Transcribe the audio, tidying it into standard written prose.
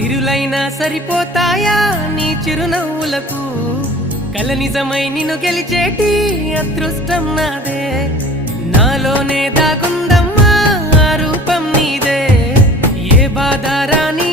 సిరులైనా సరిపోతాయా నీ చిరునవ్వులకు కల నిజమై నిన్ను గెలిచేటి అదృష్టం నాదే నాలోనే దాగుందమ్మా ఆ రూపం నీదే ఏ బాధ రాని